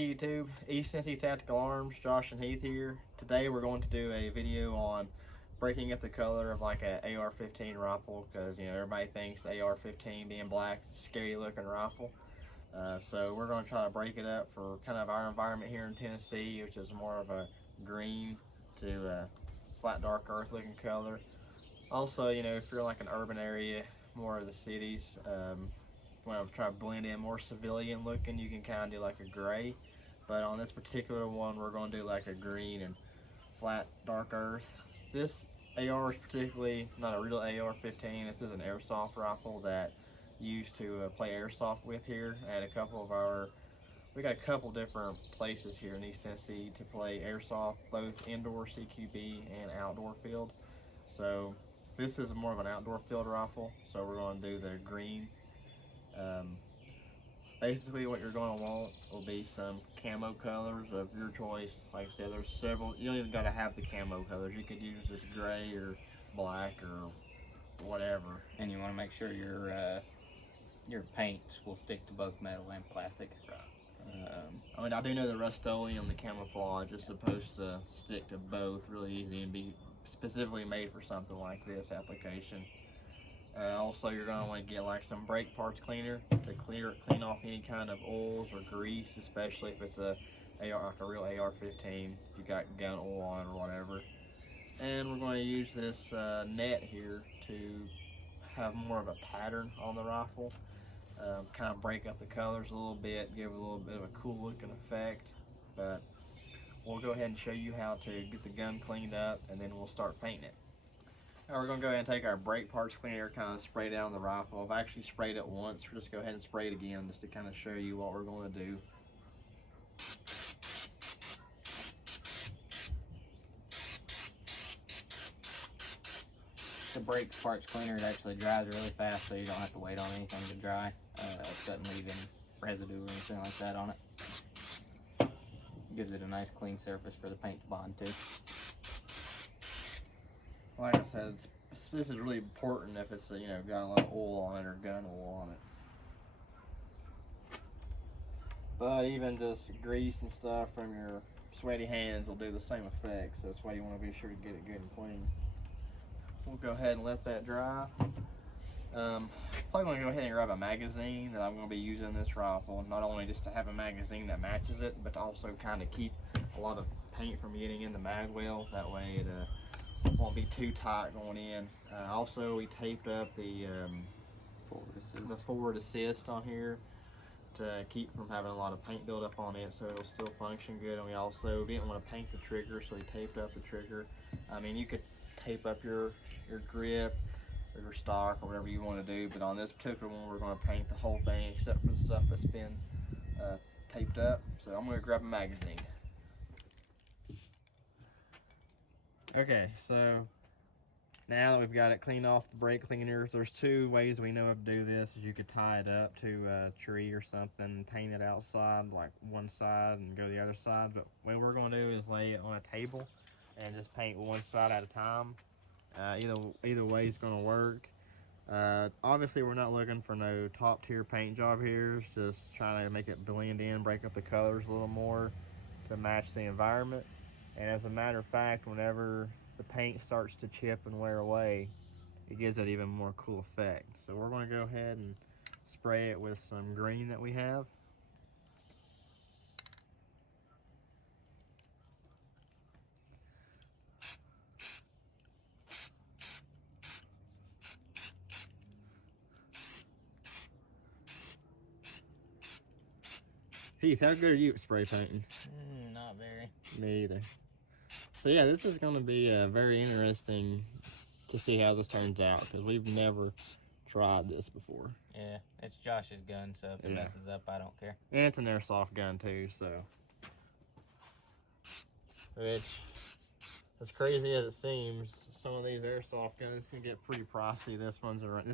Hey YouTube, East Tennessee Tactical Arms, Josh and Heath here. Today we're going to do a video on breaking up the color of like a AR-15 rifle, because everybody thinks the AR-15 being black is a scary looking rifle. So we're going to try to break it up for kind of our environment here in Tennessee, which is more of a green to flat dark earth looking color. Also, if you're like an urban area, more of the cities, want to try to blend in more civilian looking, you can kind of do like a gray. But on this particular one, we're going to do like a green and flat dark earth. This AR is particularly not a real AR-15. This is an airsoft rifle that used to play airsoft with here at a couple of we got a couple different places here in East Tennessee to play airsoft, both indoor CQB and outdoor field. So this is more of an outdoor field rifle, so we're going to do the green. Basically what you're going to want will be some camo colors of your choice. Like I said, there's several. You don't even got to have the camo colors. You could use just gray or black or whatever. And you want to make sure your paints will stick to both metal and plastic. I mean, I do know the Rust-Oleum, the camouflage, is supposed to stick to both really easy and be specifically made for something like this application. Also, you're going to want to get like some brake parts cleaner to clean off any kind of oils or grease, especially if it's like a real AR-15, if you got gun oil on it or whatever. And we're going to use this net here to have more of a pattern on the rifle, kind of break up the colors a little bit, give it a little bit of a cool looking effect. But we'll go ahead and show you how to get the gun cleaned up, and then we'll start painting it. Now we're going to go ahead and take our brake parts cleaner, kind of spray down the rifle. I've actually sprayed it once. We'll just go ahead and spray it again just to kind of show you what we're going to do. The brake parts cleaner, it actually dries really fast, so you don't have to wait on anything to dry. It doesn't leave any residue or anything like that on it. Gives it a nice clean surface for the paint to bond to. Like I said, this is really important if it's got a lot of oil on it or gun oil on it. But even just grease and stuff from your sweaty hands will do the same effect, so that's why you want to be sure to get it good and clean. We'll go ahead and let that dry. Probably going to go ahead and grab a magazine that I'm going to be using in this rifle, not only just to have a magazine that matches it, but to also kind of keep a lot of paint from getting in the mag well. That way it won't be too tight going in. Also, we taped up the forward assist on here to keep from having a lot of paint buildup on it, so it'll still function good. And we also didn't want to paint the trigger, so we taped up the trigger. I mean, you could tape up your grip or your stock or whatever you want to do, but on this particular one, we're going to paint the whole thing except for the stuff that's been taped up. So I'm going to grab a magazine. Okay, so now that we've got it cleaned off the brake cleaners, there's two ways we know of to do this. Is you could tie it up to a tree or something and paint it outside, like one side and go the other side. But what we're going to do is lay it on a table and just paint one side at a time. Either way is going to work. Obviously, we're not looking for no top tier paint job here. It's just trying to make it blend in, break up the colors a little more to match the environment. And as a matter of fact, whenever the paint starts to chip and wear away, it gives it even more cool effect. So we're going to go ahead and spray it with some green that we have. Heath, how good are you at spray painting? Not very. Me either. So yeah, this is going to be very interesting to see how this turns out, because we've never tried this before. Yeah, it's Josh's gun, so if it messes up, I don't care. And it's an airsoft gun too, so. Which, as crazy as it seems, some of these airsoft guns can get pretty pricey. This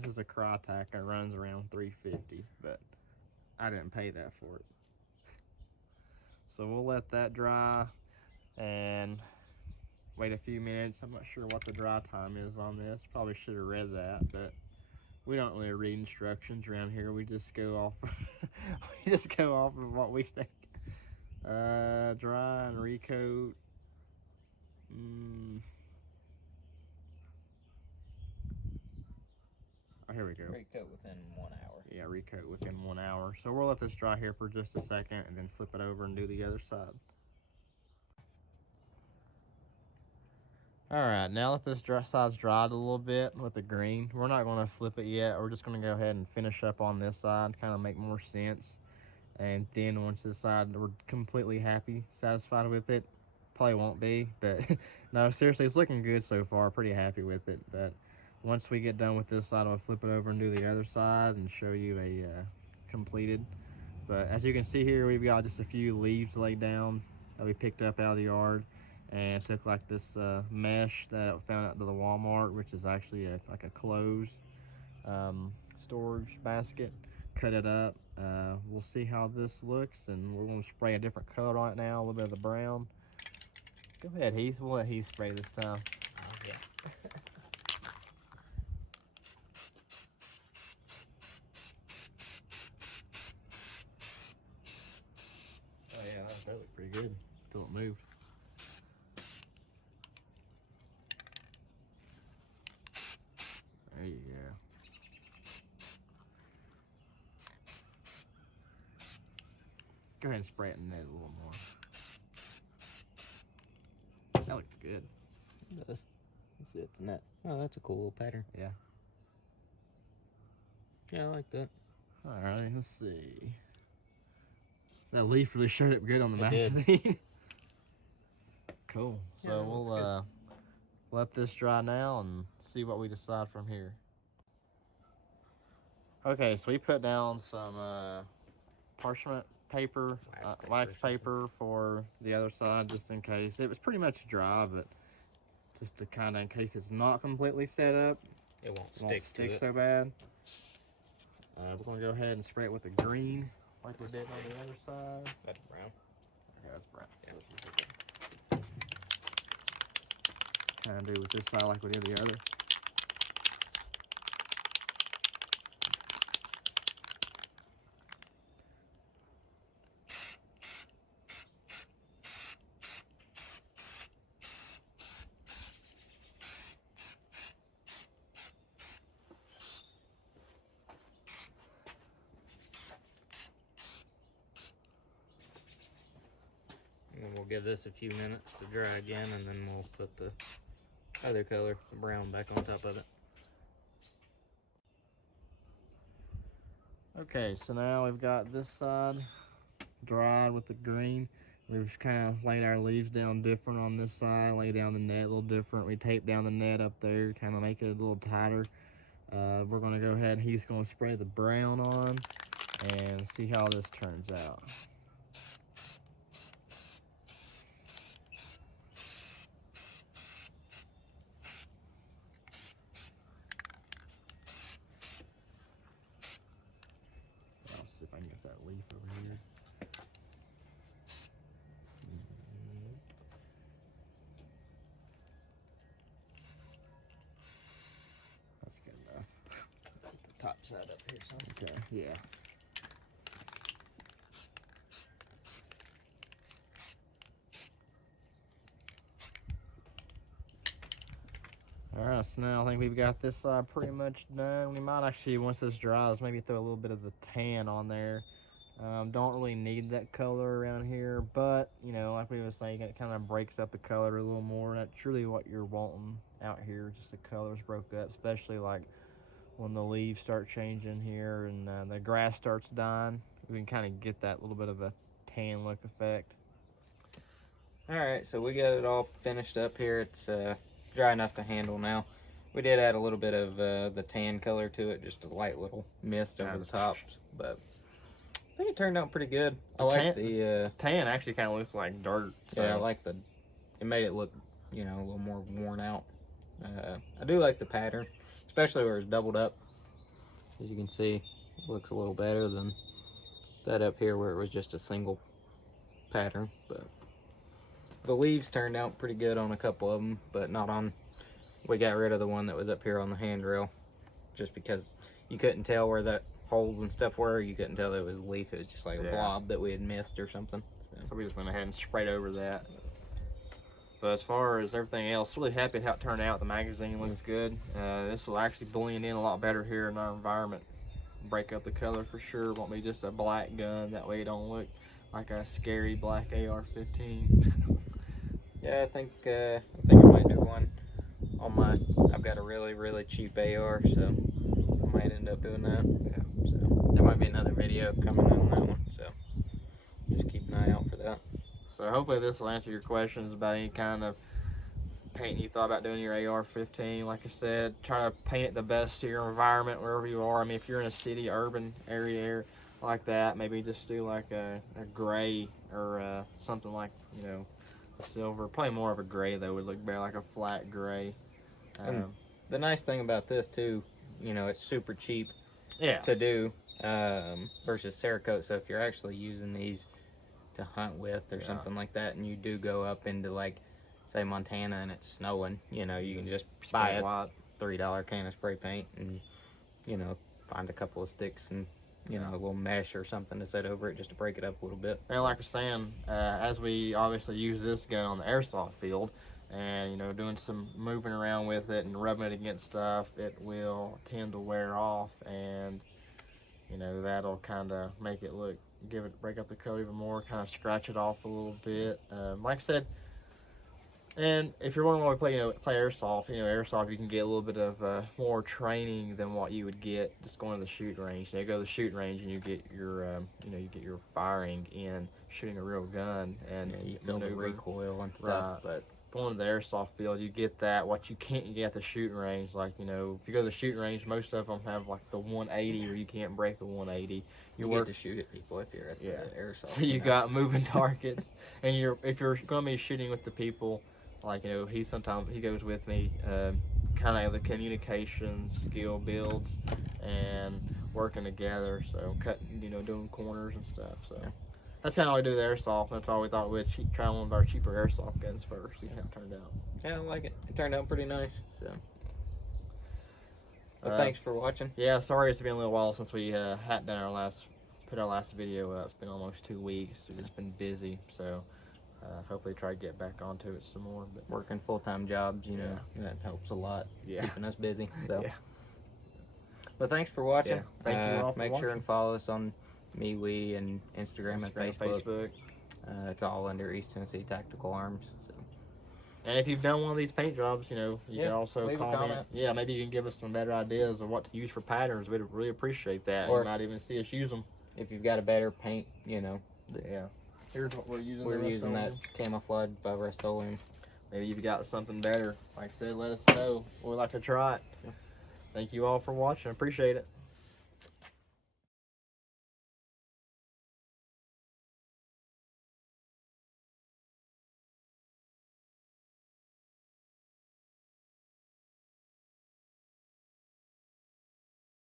is a Crytek. It runs around $350, but I didn't pay that for it. So we'll let that dry and wait a few minutes. I'm not sure what the dry time is on this. Probably should have read that, but we don't really read instructions around here. We just go off we just go off of what we think. Dry and recoat. Oh, here we go. Recoat within 1 hour. Yeah, recoat within 1 hour. So we'll let this dry here for just a second and then flip it over and do the other side. Alright, now that this side's dried a little bit with the green, we're not going to flip it yet. We're just going to go ahead and finish up on this side, kind of make more sense. And then once this side we're completely happy, satisfied with it, probably won't be, but no, seriously, it's looking good so far. Pretty happy with it. But once we get done with this side, I'll flip it over and do the other side and show you a completed. But as you can see here, we've got just a few leaves laid down that we picked up out of the yard, and took like this mesh that I found at the Walmart, which is actually like a clothes storage basket. Cut it up. We'll see how this looks, and we're going to spray a different color on it now, a little bit of the brown. Go ahead, Heath. We'll let Heath spray this time. Yeah. Oh yeah, that looked pretty good until it moved. There you go. Go ahead and spray it in there a little more. That looks good. It does. Let's see what's in that. Oh, that's a cool little pattern. Yeah. Yeah, I like that. Alright, let's see. That leaf really showed up good on the It did. magazine. Cool. Yeah, So that we'll looks let this dry now and see what we decide from here. Okay, so we put down some parchment paper, wax paper for the other side, just in case. It was pretty much dry, but just to kind of, in case it's not completely set up, it won't stick so bad. We're gonna go ahead and spray it with the green, like we did on the other side. That's brown. Yeah, that's brown. Yeah. Kind of do with this side like we did the other. And we'll give this a few minutes to dry again, and then we'll put the other color, the brown, back on top of it. Okay, so now we've got this side dried with the green. We've kind of laid our leaves down different on this side, lay down the net a little different. We taped down the net up there, kind of make it a little tighter. We're going to go ahead and he's going to spray the brown on and see how this turns out. I'll see if I can get that leaf over here. That's good enough. Put the top side up here, son. Okay, yeah. Alright, so now I think we've got this side pretty much done. We might actually, once this dries, maybe throw a little bit of the tan on there. Don't really need that color around here, but, you know, like we were saying, it kind of breaks up the color a little more. That's really what you're wanting out here, just the colors broke up, especially like when the leaves start changing here and the grass starts dying. We can kind of get that little bit of a tan look effect. Alright, so we got it all finished up here. It's dry enough to handle now. We did add a little bit of the tan color to it, just a light little mist over the top, but I think it turned out pretty good. I like the tan actually kind of looks like dirt. So. Yeah, I like it made it look, you know, a little more worn out. I do like the pattern, especially where it's doubled up. As you can see, it looks a little better than that up here where it was just a single pattern. But the leaves turned out pretty good on a couple of them, but not on. We got rid of the one that was up here on the handrail, just because you couldn't tell where that holes and stuff were. You couldn't tell that it was a leaf. It was just like a blob that we had missed or something. So we just went ahead and sprayed over that. But as far as everything else, really happy with how it turned out. The magazine looks good. This will actually blend in a lot better here in our environment. Break up the color for sure. Won't be just a black gun. That way it don't look like a scary black AR-15. Yeah, I think I might do one on my. I've got a really cheap AR, so I might end up doing that. Yeah. So there might be another video coming on that one. So just keep an eye out for that. So hopefully this will answer your questions about any kind of painting you thought about doing your AR-15. Like I said, try to paint it the best to your environment wherever you are. I mean, if you're in a city, urban area like that, maybe just do like a gray or something like, you know, a silver. Probably more of a gray though would look better, like a flat gray. And the nice thing about this too, you know, it's super cheap yeah. to do versus Cerakote. So if you're actually using these to hunt with or something like that, and you do go up into like say Montana and it's snowing, you know, you can just buy a $3 can of spray paint and, you know, find a couple of sticks and, you know, a little mesh or something to set over it just to break it up a little bit. And like we're saying, as we obviously use this gun on the airsoft field and, you know, doing some moving around with it and rubbing it against stuff, it will tend to wear off, and, you know, that'll kind of make it look, break up the color even more, kind of scratch it off a little bit. Like I said, and if you're wondering why we play airsoft, you know, airsoft, you can get a little bit of more training than what you would get just going to the shooting range. You know, you go to the shooting range and you get your, you know, you get your firing in shooting a real gun, and you feel the recoil and stuff. Right. But going to the airsoft field, you get that. What you can't get at the shooting range, like, you know, if you go to the shooting range, most of them have like the 180, or you can't break the 180. You get to shoot at people if you're at the airsoft. So you got moving targets, and if you're going to be shooting with the people, like, you know, he goes with me, kind of the communication skill builds and working together, so cutting, you know, doing corners and stuff. So that's kind of how we do the airsoft. That's why we thought we'd try one of our cheaper airsoft guns first, see how it turned out. Yeah, I like it. It turned out pretty nice. So, but thanks for watching. Yeah, sorry it's been a little while since we hadn't done put our last video up. It's been almost 2 weeks. We've just been busy, so hopefully try to get back onto it some more. But working full-time jobs, you know, that helps a lot. Keeping us busy. So, but thanks for watching. Thank you all for Make watching. sure and follow us on MeWe and Instagram and Facebook. It's all under East Tennessee Tactical Arms. So. And if you've done one of these paint jobs, you know, you can also leave a comment. Yeah, maybe you can give us some better ideas of what to use for patterns. We'd really appreciate that. Or you might even see us use them. If you've got a better paint, you know. Here's what we're using. We're using that camouflage by Rust-Oleum. Maybe you've got something better. Like I said, let us know. We'd like to try it. Thank you all for watching. Appreciate it.